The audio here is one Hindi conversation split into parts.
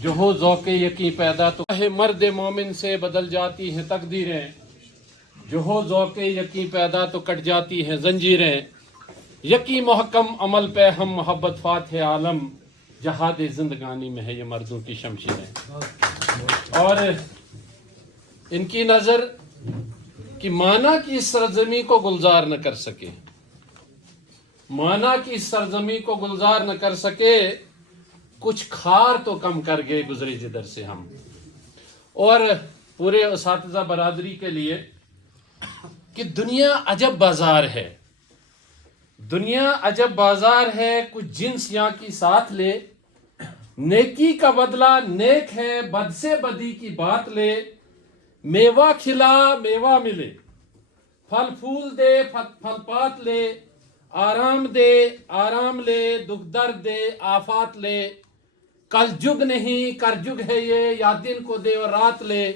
जो हो ज़ौक़े यकीन पैदा तो है मर्द मोमिन से बदल जाती हैं तकदीरें, जो हो ज़ौक़े यकीन पैदा तो कट जाती हैं जंजीरें। यकीन महकम अमल पे हम मोहब्बत फ़ातिह आलम, जहाद जिंदगानी में है ये मर्दों की शमशीरें। और इनकी नज़र कि माना की इस सरजमी को गुलजार न कर सके, माना की इस सरजमी को गुलजार न कर सके, कुछ खार तो कम कर गए गुजरे जिधर से हम। और पूरे उसातिज़ा बरादरी के लिए कि दुनिया अजब बाजार है, दुनिया अजब बाजार है। कुछ जिन्स यहाँ की साथ ले, नेकी का बदला नेक है, बद से बदी की बात ले। मेवा खिला मेवा मिले, फल फूल दे फल पात ले। आराम दे आराम ले, दुख दर्द दे आफात ले। कल जुग नहीं कर जुग है ये, या दिन को दे और रात ले।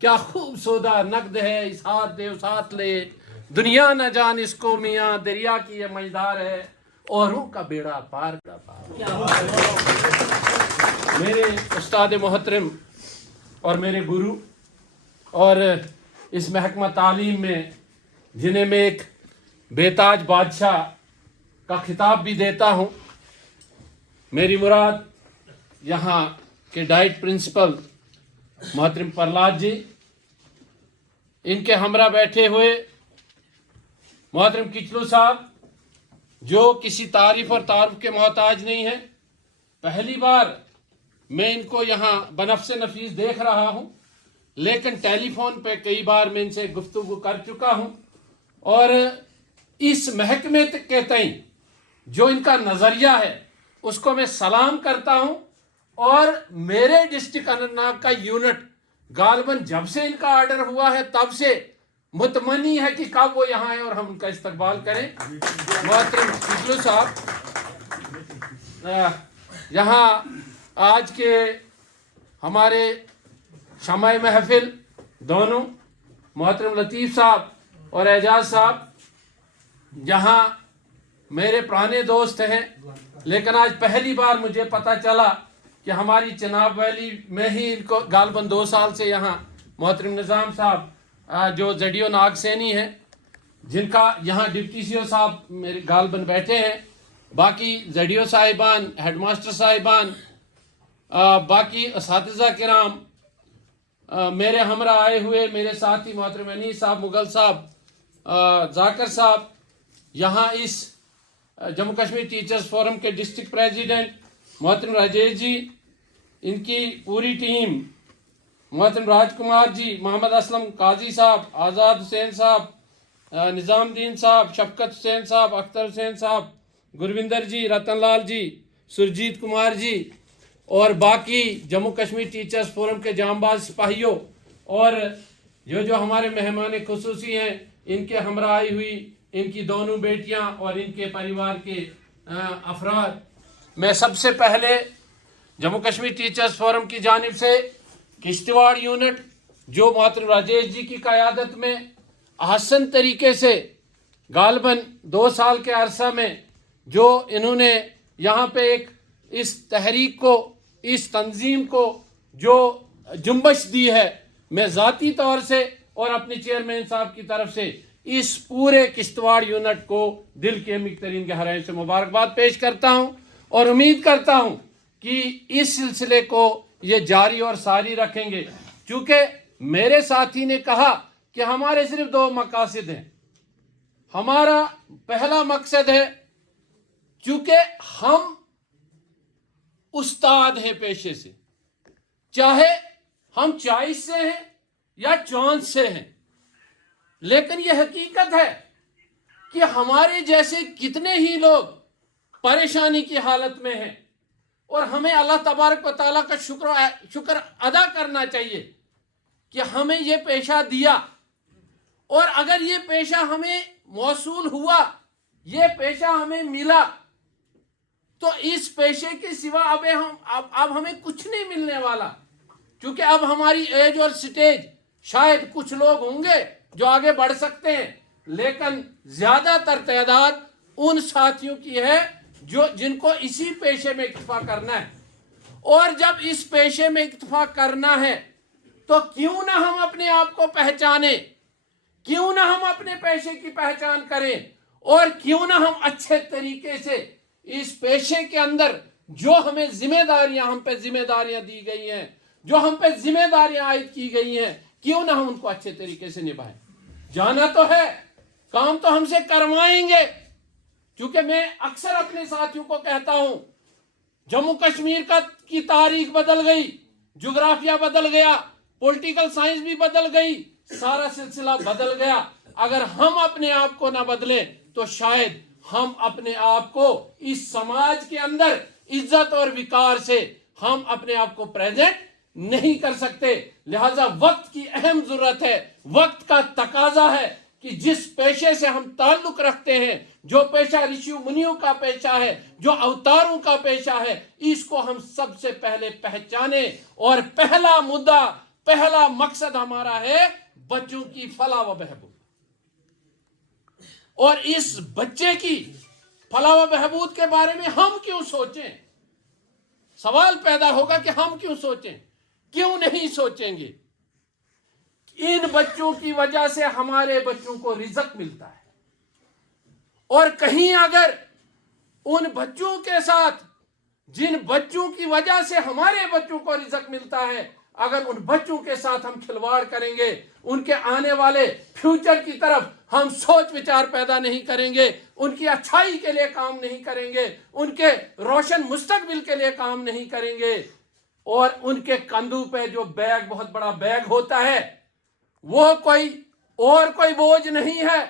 क्या खूब सौदा नकद है, इस हाथ दे उस हाथ ले। दुनिया न जान इसको मियाँ, दरिया की ये मझधार है, औरों का बेड़ा पार। मेरे उस्ताद मोहतरम और मेरे गुरु और इस महकमा तालीम में, जिन्हें मैं एक बेताज बादशाह का खिताब भी देता हूँ, मेरी मुराद यहाँ के डाइट प्रिंसिपल मोहतरम प्रहलाद जी, इनके हमरा बैठे हुए मोहतरम किचलू साहब, जो किसी तारीफ और तारुफ के मोहताज नहीं है। पहली बार मैं इनको यहाँ बनफ्से नफीस देख रहा हूँ, लेकिन टेलीफोन पे कई बार मैं इनसे गुफ्तगू कर चुका हूँ। और इस महकमे के तई जो इनका नज़रिया है उसको मैं सलाम करता हूँ। और मेरे डिस्ट्रिक्ट अनंतनाग का यूनिट गालबन जब से इनका ऑर्डर हुआ है तब से मुतमनी है कि कब वो यहाँ आए और हम उनका इस्तकबाल करें। मोहतरम किचलू साहब, यहाँ आज के हमारे शमाए महफिल दोनों मोहतरम लतीफ़ साहब और एजाज साहब, जहाँ मेरे पुराने दोस्त हैं, लेकिन आज पहली बार मुझे पता चला कि हमारी चिनाब वैली में ही इनको गालबन 2 साल से यहाँ मोहतरम निज़ाम साहब जो जडियो नागसैनी हैं, जिनका यहाँ डिप्टी सीओ साहब मेरे गालबन बैठे हैं, बाकी जडियो साहिबान, हेडमास्टर साहिबान, बाकी असातिज़ा किराम, मेरे हमरा आए हुए मेरे साथी मोहतरम अनीस साहब, मुगल साहब, जाकर साहब, यहाँ इस जम्मू कश्मीर टीचर्स फोरम के डिस्ट्रिक्ट प्रेसिडेंट मोहतरम राजेश जी, इनकी पूरी टीम, मोहतरम राजकुमार जी, मोहम्मद असलम काजी साहब, आज़ाद हुसैन साहब, निज़ामुद्दीन साहब, शफकत हुसैन साहब, अख्तर हुसैन साहब, गुरविंदर जी, रतन लाल जी, सुरजीत कुमार जी, और बाकी जम्मू कश्मीर टीचर्स फोरम के जांबाज सिपाहियों, और जो हमारे मेहमान खुसूसी हैं, इनके हमरा आई हुई इनकी दोनों बेटियां और इनके परिवार के अफराद। मैं सबसे पहले जम्मू कश्मीर टीचर्स फोरम की जानिब से किश्तवाड़ यूनिट, जो मोहतरम राजेश जी की क़यादत में ahsan तरीके से गालबन 2 साल के अरसा में जो इन्होंने यहाँ पे एक इस तहरीक को, इस तंजीम को जो जुम्बश दी है, मैं ज़ाती तौर से और अपने चेयरमैन साहब की तरफ से इस पूरे किश्तवाड़ यूनिट को दिल की अमीर तरीन गहराई से मुबारकबाद पेश करता हूँ और उम्मीद करता हूँ कि इस सिलसिले को ये जारी और सारी रखेंगे। चूँकि मेरे साथी ने कहा कि हमारे सिर्फ 2 मकासद हैं। हमारा पहला मकसद है, चूँकि हम उस्ताद हैं पेशे से, चाहे हम 40 से हैं या 54 से हैं, लेकिन यह हकीकत है कि हमारे जैसे कितने ही लोग परेशानी की हालत में हैं और हमें अल्लाह तबारक व तआला का शुक्र अदा करना चाहिए कि हमें ये पेशा दिया। और अगर ये पेशा हमें मौसूल हुआ, ये पेशा हमें मिला, तो इस पेशे के सिवा अब हमें कुछ नहीं मिलने वाला। क्योंकि अब हमारी एज और स्टेज, शायद कुछ लोग होंगे जो आगे बढ़ सकते हैं, लेकिन ज्यादातर तादाद उन साथियों की है जो जिनको इसी पेशे में इक्तफा करना है। और जब इस पेशे में इत्तेफाक करना है तो क्यों ना हम अपने आप को पहचाने, क्यों ना हम अपने पेशे की पहचान करें, और क्यों ना हम अच्छे तरीके से इस पेशे के अंदर जो हमें जिम्मेदारियां, हम पे जिम्मेदारियां दी गई हैं, जो हम पे जिम्मेदारियां आयद की गई हैं, क्यों ना हम उनको अच्छे तरीके से निभाएं। जाना तो है, काम तो हमसे करवाएंगे, क्योंकि मैं अक्सर अपने साथियों को कहता हूं जम्मू कश्मीर की तारीख बदल गई, ज्योग्राफिया बदल गया, पॉलिटिकल साइंस भी बदल गई, सारा सिलसिला बदल गया। अगर हम अपने आप को ना बदलें तो शायद हम अपने आप को इस समाज के अंदर इज्जत और विकार से हम अपने आप को प्रेजेंट नहीं कर सकते। लिहाजा वक्त की अहम जरूरत है, वक्त का तकाजा है कि जिस पेशे से हम ताल्लुक रखते हैं, जो पेशा ऋषि मुनियों का पेशा है, जो अवतारों का पेशा है, इसको हम सबसे पहले पहचाने। और पहला मुद्दा, पहला मकसद हमारा है बच्चों की फलाह व बहबूद। और इस बच्चे की फलाह व बहबूद के बारे में हम क्यों सोचें? सवाल पैदा होगा कि हम क्यों सोचें, क्यों नहीं सोचेंगे? इन बच्चों की वजह से हमारे बच्चों को रिज़्क मिलता है, और कहीं अगर उन बच्चों के साथ, जिन बच्चों की वजह से हमारे बच्चों को रिज़्क मिलता है, अगर उन बच्चों के साथ हम खिलवाड़ करेंगे, उनके आने वाले फ्यूचर की तरफ हम सोच विचार पैदा नहीं करेंगे, उनकी अच्छाई के लिए काम नहीं करेंगे, उनके रोशन मुस्तकबिल के लिए काम नहीं करेंगे, और उनके कंधों पे जो बैग, बहुत बड़ा बैग होता है, वो कोई बोझ नहीं है,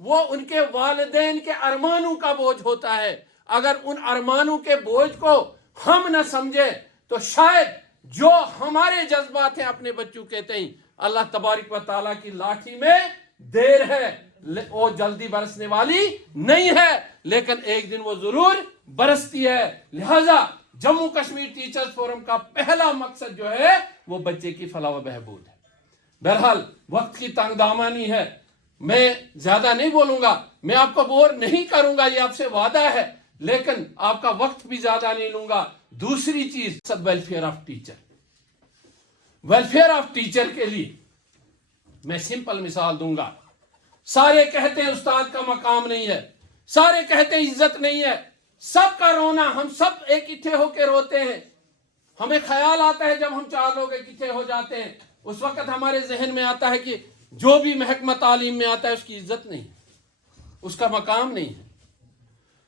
वो उनके वालिदैन के अरमानों का बोझ होता है। अगर उन अरमानों के बोझ को हम न समझे तो शायद जो हमारे जज्बात हैं अपने बच्चों के तई, अल्लाह तबारक व तआला की लाठी में देर है, वो जल्दी बरसने वाली नहीं है, लेकिन एक दिन वो जरूर बरसती है। लिहाजा जम्मू कश्मीर टीचर्स फोरम का पहला मकसद जो है वो बच्चे की फलाह व बहबूद है। बहरहाल वक्त की तंगदामानी है, मैं ज्यादा नहीं बोलूंगा, मैं आपको बोर नहीं करूंगा, ये आपसे वादा है, लेकिन आपका वक्त भी ज्यादा नहीं लूंगा। दूसरी चीज, welfare of teacher. Welfare of teacher के लिए मैं सिंपल मिसाल दूंगा। सारे कहते हैं उस्ताद का मकाम नहीं है, सारे कहते हैं इज्जत नहीं है, सबका रोना, हम सब एक इकट्ठे होकर रोते हैं। हमें ख्याल आता है जब हम 4 लोग इकट्ठे हो जाते हैं, उस वक्त हमारे जहन में आता है कि जो भी महकमा तालीम में आता है उसकी इज्जत नहीं, उसका मकाम नहीं है।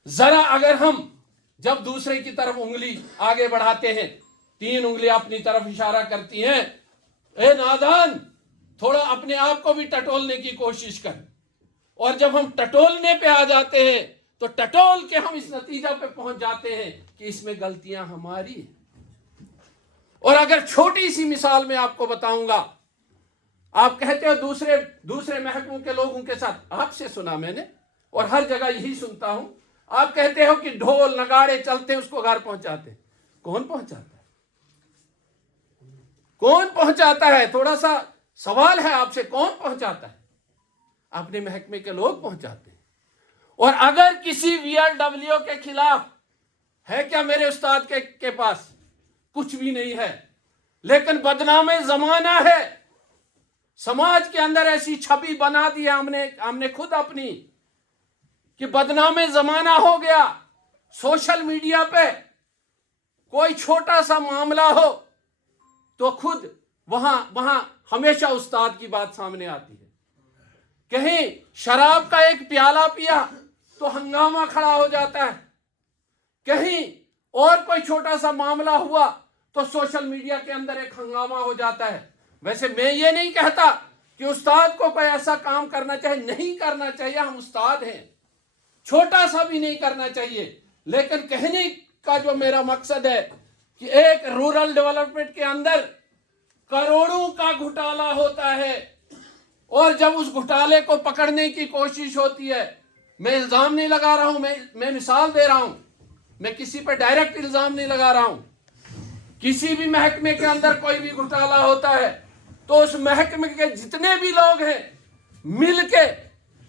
जरा अगर हम जब दूसरे की तरफ उंगली आगे बढ़ाते हैं, 3 उंगलियां अपनी तरफ इशारा करती हैं, ए नादान, थोड़ा अपने आप को भी टटोलने की कोशिश कर। और जब हम टटोलने पे आ जाते हैं तो टटोल के हम इस नतीजा पे पहुंच जाते हैं कि इसमें गलतियां हमारी हैं। और अगर छोटी सी मिसाल में आपको बताऊंगा, आप कहते हो दूसरे महकमों के लोगों के साथ, आपसे सुना मैंने और हर जगह यही सुनता हूं, आप कहते हो कि ढोल नगाड़े चलते हैं उसको घर पहुंचाते। कौन पहुंचाता है? कौन पहुंचाता है? थोड़ा सा सवाल है आपसे, कौन पहुंचाता है? अपने महकमे के लोग पहुंचाते हैं। और अगर किसी VRW के खिलाफ है क्या मेरे उस्ताद के पास? कुछ भी नहीं है, लेकिन बदनामे जमाना है। समाज के अंदर ऐसी छवि बना दी है हमने खुद अपनी, कि बदनामे जमाना हो गया। सोशल मीडिया पे कोई छोटा सा मामला हो तो खुद वहां हमेशा उस्ताद की बात सामने आती है। कहीं शराब का एक प्याला पिया तो हंगामा खड़ा हो जाता है, कहीं और कोई छोटा सा मामला हुआ तो सोशल मीडिया के अंदर एक हंगामा हो जाता है। वैसे मैं ये नहीं कहता कि उस्ताद को कोई ऐसा काम करना चाहिए, नहीं करना चाहिए, हम उस्ताद हैं, छोटा सा भी नहीं करना चाहिए। लेकिन कहने का जो मेरा मकसद है कि एक रूरल डेवलपमेंट के अंदर करोड़ों का घोटाला होता है, और जब उस घोटाले को पकड़ने की कोशिश होती है, मैं इल्जाम नहीं लगा रहा हूं, मैं मिसाल दे रहा हूं, मैं किसी पर डायरेक्ट इल्जाम नहीं लगा रहा हूं। किसी भी महकमे के अंदर कोई भी घोटाला होता है तो उस महकमे के जितने भी लोग हैं मिलके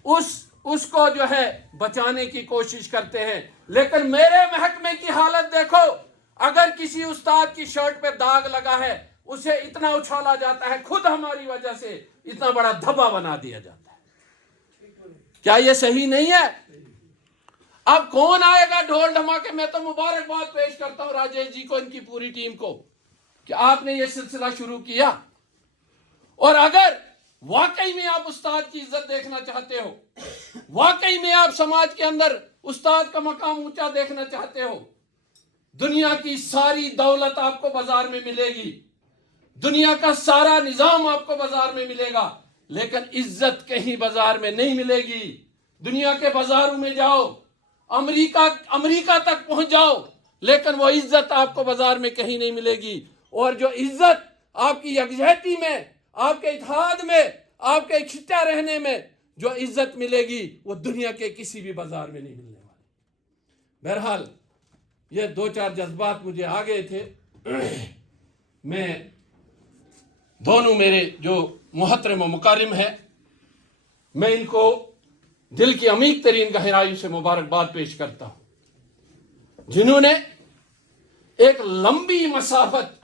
उसको जो है बचाने की कोशिश करते हैं। लेकिन मेरे महकमे की हालत देखो, अगर किसी उस्ताद की शर्ट पे दाग लगा है, उसे इतना उछाला जाता है, खुद हमारी वजह से इतना बड़ा धब्बा बना दिया जाता है। क्या यह सही नहीं है? अब कौन आएगा ढोल धमाके? मैं तो मुबारकबाद पेश करता हूं राजेश जी को, इनकी पूरी टीम को, कि आपने यह सिलसिला शुरू किया। और अगर वाकई में आप उस्ताद की इज्जत देखना चाहते हो, वाकई में आप समाज के अंदर उस्ताद का मकाम ऊंचा देखना चाहते हो, दुनिया की सारी दौलत आपको बाजार में मिलेगी, दुनिया का सारा निजाम आपको बाजार में मिलेगा, लेकिन इज्जत कहीं बाजार में नहीं मिलेगी। दुनिया के बाजारों में जाओ, अमेरिका तक पहुंच जाओ, लेकिन वो इज्जत आपको बाजार में कहीं नहीं मिलेगी। और जो इज्जत आपकी यकजहती में, आपके इत्तेहाद में, आपके इकट्ठा रहने में जो इज्जत मिलेगी, वो दुनिया के किसी भी बाजार में नहीं मिलने वाली। बहरहाल ये 2-4 जज्बात मुझे आ गए थे। मैं दोनों मेरे जो मुहतरम व मुकारिम है, मैं इनको दिल की अमीक तरीन गहराई से मुबारकबाद पेश करता हूं, जिन्होंने एक लंबी मसाफत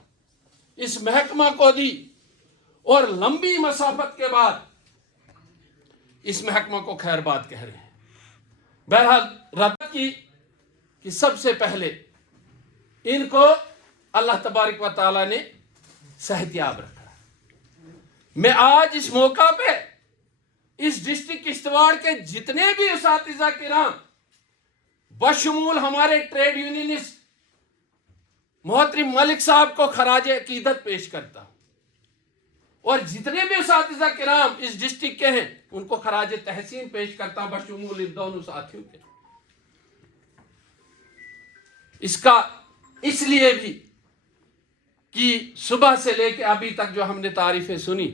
इस महकमा को दी और लंबी मसाफत के बाद इस महकमा को खैरबाद कह रहे हैं। बहरहाल रद्द की कि सबसे पहले इनको अल्लाह तबारक व तआला ने सेहतियाब रखा। मैं आज इस मौका पे इस डिस्ट्रिक्ट किश्तवाड़ के जितने भी उस्तादिज़ा किराम, बशमूल हमारे ट्रेड यूनियनिस्ट मोहतरम मलिक साहब को खराज अकीदत पेश करता हूं, और जितने भी उस्तादिज़ा किराम इस डिस्ट्रिक्ट के हैं उनको खराज तहसीन पेश करता हूं, बशमूल इन दोनों साथियों के। इसका इसलिए भी कि सुबह से लेकर अभी तक जो हमने तारीफें सुनी,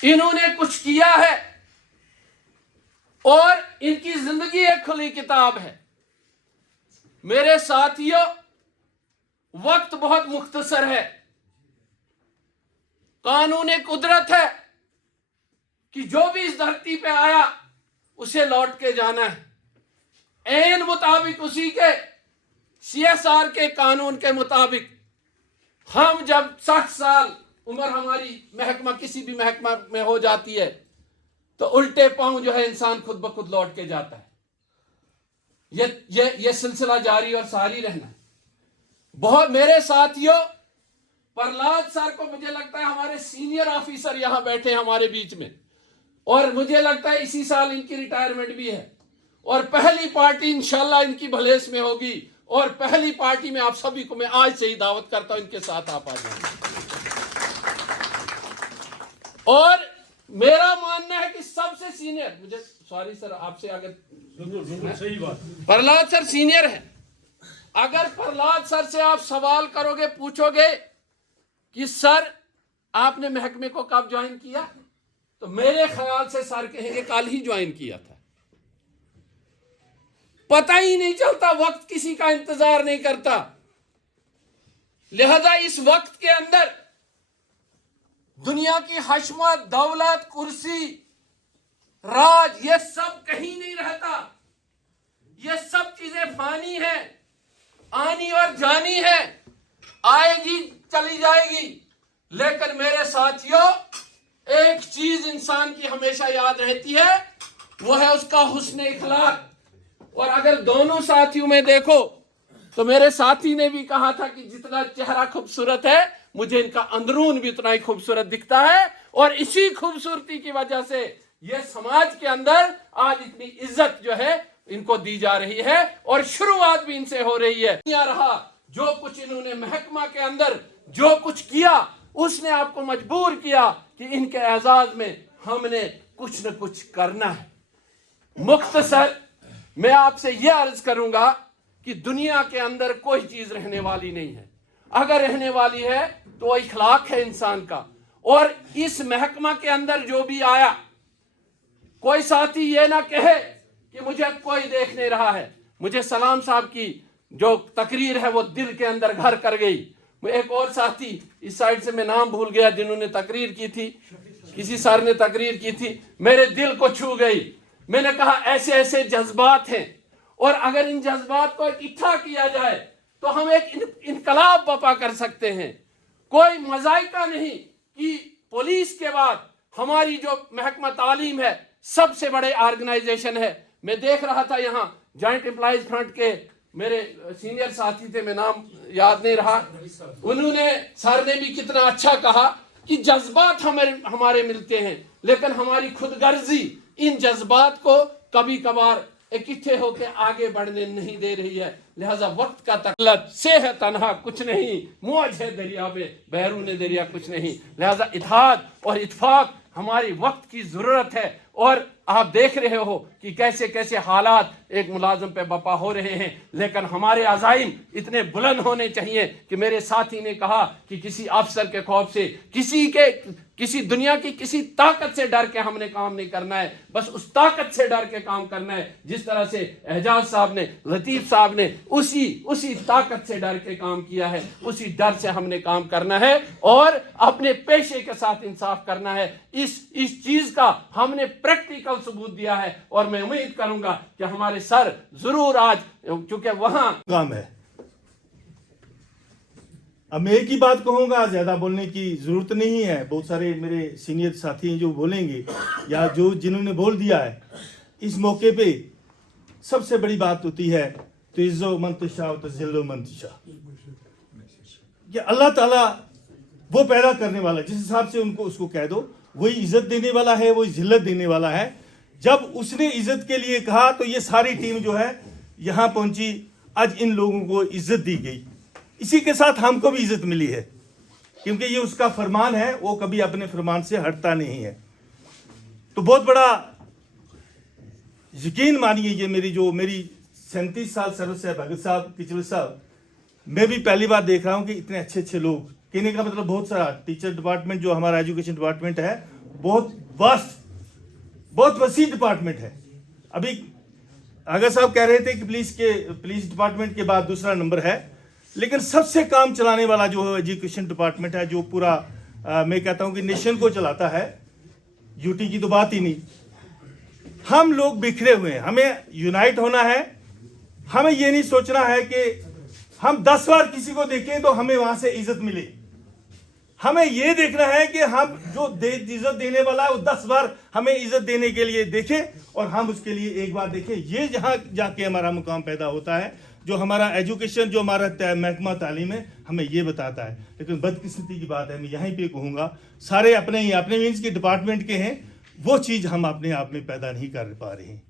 इन्होंने कुछ किया है और इनकी जिंदगी एक खुली किताब है। मेरे साथियों, वक्त बहुत मुख्तसर है, कानून कुदरत है कि जो भी इस धरती पे आया उसे लौट के जाना है। ऐन मुताबिक उसी के CSR के कानून के मुताबिक हम जब 60 साल उम्र हमारी महकमा किसी भी महकमा में हो जाती है, तो उल्टे पांव जो है इंसान खुद ब खुद लौट के जाता है। ये सिलसिला जारी और सारी रहना है। बहुत मेरे साथियों, प्रहलाद सर को मुझे लगता है हमारे सीनियर ऑफिसर यहां बैठे हमारे बीच में, और मुझे लगता है इसी साल इनकी रिटायरमेंट भी है, और पहली पार्टी इंशाल्लाह इनकी भलेस में होगी, और पहली पार्टी में आप सभी को मैं आज से ही दावत करता हूं, इनके साथ आप आ जाएंगे। और मेरा मानना है कि सबसे सीनियर, मुझे सॉरी सर आपसे अगर सही बात, प्रहलाद सर सीनियर है। अगर प्रहलाद सर से आप सवाल करोगे, पूछोगे कि सर आपने महकमे को कब ज्वाइन किया, तो मेरे ख्याल से सर कहेंगे कल ही ज्वाइन किया था। पता ही नहीं चलता, वक्त किसी का इंतजार नहीं करता। लिहाजा इस वक्त के अंदर दुनिया की हशमत, दौलत, कुर्सी, राज, ये सब कहीं नहीं रहता। ये सब चीजें फानी है, आनी और जानी है, आएगी चली जाएगी। लेकिन मेरे साथियों, एक चीज इंसान की हमेशा याद रहती है, वो है उसका हुस्न इखलाक। और अगर दोनों साथियों में देखो, तो मेरे साथी ने भी कहा था कि जितना चेहरा खूबसूरत है, मुझे इनका अंदरून भी उतना ही खूबसूरत दिखता है। और इसी खूबसूरती की वजह से ये समाज के अंदर आज इतनी इज्जत जो है इनको दी जा रही है, और शुरुआत भी इनसे हो रही है। रहा जो कुछ इन्होंने महकमा के अंदर जो कुछ किया, उसने आपको मजबूर किया कि इनके एजाज में हमने कुछ न कुछ करना है। मुख्तसर मैं आपसे यह अर्ज करूंगा कि दुनिया के अंदर कोई चीज रहने वाली नहीं है। अगर रहने वाली है तो इखलाक है इंसान का। और इस महकमा के अंदर जो भी आया, कोई साथी ये ना कहे कि मुझे कोई देख नहीं रहा है। मुझे सलाम साहब की जो तकरीर है वो दिल के अंदर घर कर गई। एक और साथी इस साइड से मैं नाम भूल गया जिन्होंने तकरीर की थी, किसी सर ने तकरीर की थी, मेरे दिल को छू गई। मैंने कहा ऐसे ऐसे जज्बात हैं, और अगर इन जज्बात को इकट्ठा किया जाए तो हम एक इनकलाब बर्पा कर सकते हैं। कोई मजाइका नहीं कि पुलिस के बाद हमारी जो महकमा तालीम है सबसे बड़े ऑर्गेनाइजेशन है। मैं देख रहा था यहाँ जॉइंट एम्प्लॉइज फ्रंट के मेरे सीनियर साथी थे, मैं नाम याद नहीं रहा, उन्होंने सर ने भी कितना अच्छा कहा कि जज्बात हमारे मिलते हैं, लेकिन हमारी खुदगर्जी इन जज्बात को कभी कभार इकट्ठे होकर आगे बढ़ने नहीं दे रही है। लिहाजा वक्त का तकल्लुत से है तन्हा कुछ नहीं, मौज है दरिया में बैरून दरिया कुछ नहीं। लिहाजा इत्तेहाद और इत्तेफाक हमारी वक्त की जरूरत है। और आप देख रहे हो कि कैसे कैसे हालात एक मुलाजिम पे बपा हो रहे हैं, लेकिन हमारे अज़ाइम इतने बुलंद होने चाहिए कि मेरे साथी ने कहा कि किसी अफसर के खौफ से, किसी दुनिया की किसी ताकत से डर के हमने काम नहीं करना है, बस उस ताकत से डर के काम करना है जिस तरह से एजाज साहब ने, लतीफ़ साहब ने उसी ताकत से डर के काम किया है। उसी डर से हमने काम करना है और अपने पेशे के साथ इंसाफ करना है। इस चीज का हमने प्रैक्टिकल सबूत दिया है और मैं उम्मीद करूंगा कि हमारे सर जरूर आज, क्योंकि वहां काम है। अब मैं एक ही बात कहूंगा, ज्यादा बोलने की जरूरत नहीं है। बहुत सारे मेरे सीनियर साथी हैं जो बोलेंगे या जो जिन्होंने बोल दिया है। इस मौके पे सबसे बड़ी बात होती है तो इज्जो मंतशा तजिल्लो मंतशा, कि अल्लाह ताला वो पैदा करने वाला, जिस हिसाब से उनको उसको कह दो, वही इज्जत देने वाला है, वही जिल्लत देने वाला है। जब उसने इज्जत के लिए कहा तो ये सारी टीम जो है यहाँ पहुंची, आज इन लोगों को इज्जत दी गई। इसी के साथ हमको भी इज्जत मिली है, क्योंकि ये उसका फरमान है, वो कभी अपने फरमान से हटता नहीं है। तो बहुत बड़ा यकीन मानिए, ये मेरी 37 साल सर्विस है भगत साहब, किचलू साहब, मैं भी पहली बार देख रहा हूँ कि इतने अच्छे अच्छे लोग, कहने का मतलब बहुत सारा टीचर डिपार्टमेंट जो हमारा एजुकेशन डिपार्टमेंट है बहुत वास्ट, बहुत वसी डिपार्टमेंट है। अभी आगा साहब कह रहे थे कि पुलिस डिपार्टमेंट के बाद दूसरा नंबर है, लेकिन सबसे काम चलाने वाला जो एजुकेशन डिपार्टमेंट है, जो पूरा मैं कहता हूं कि नेशन को चलाता है, यूटी की तो बात ही नहीं। हम लोग बिखरे हुए हैं, हमें यूनाइट होना है। हमें ये नहीं सोचना है कि हम 10 बार किसी को देखें तो हमें वहां से इज्जत मिले। हमें ये देखना है कि हम जो इज्जत देने वाला है वो 10 बार हमें इज्जत देने के लिए देखे और हम उसके लिए एक बार देखें। ये जहां जाके हमारा मुकाम पैदा होता है, जो हमारा एजुकेशन, जो हमारा महकमा तालीम है, हमें ये बताता है। लेकिन बदकिस्मती की बात है, मैं यहीं पे कहूँगा, सारे अपने मीन्स के डिपार्टमेंट के हैं, वो चीज़ हम अपने आप में पैदा नहीं कर पा रहे हैं।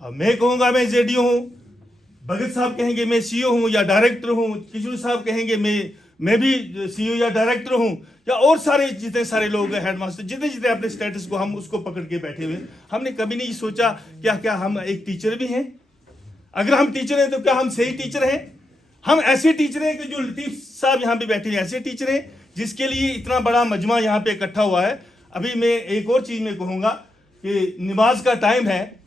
अब मैं कहूँगा मैं जेडीओ हूँ, भगत साहब कहेंगे मैं सीईओ हूँ या डायरेक्टर हूँ, किशोर साहब कहेंगे मैं भी सीईओ या डायरेक्टर हूँ, या और सारे जितने सारे लोग हैं, हेडमास्टर, जितने अपने स्टेटस को हम उसको पकड़ के बैठे हुए। हमने कभी नहीं सोचा क्या हम एक टीचर भी हैं? अगर हम टीचर हैं तो क्या हम सही टीचर हैं? हम ऐसे टीचर हैं कि जो लतीफ़ साहब यहाँ पे बैठे हैं ऐसे टीचर हैं जिसके लिए इतना बड़ा मजमा यहाँ पे इकट्ठा हुआ है। अभी मैं एक और चीज़ में कहूँगा कि नमाज का टाइम है,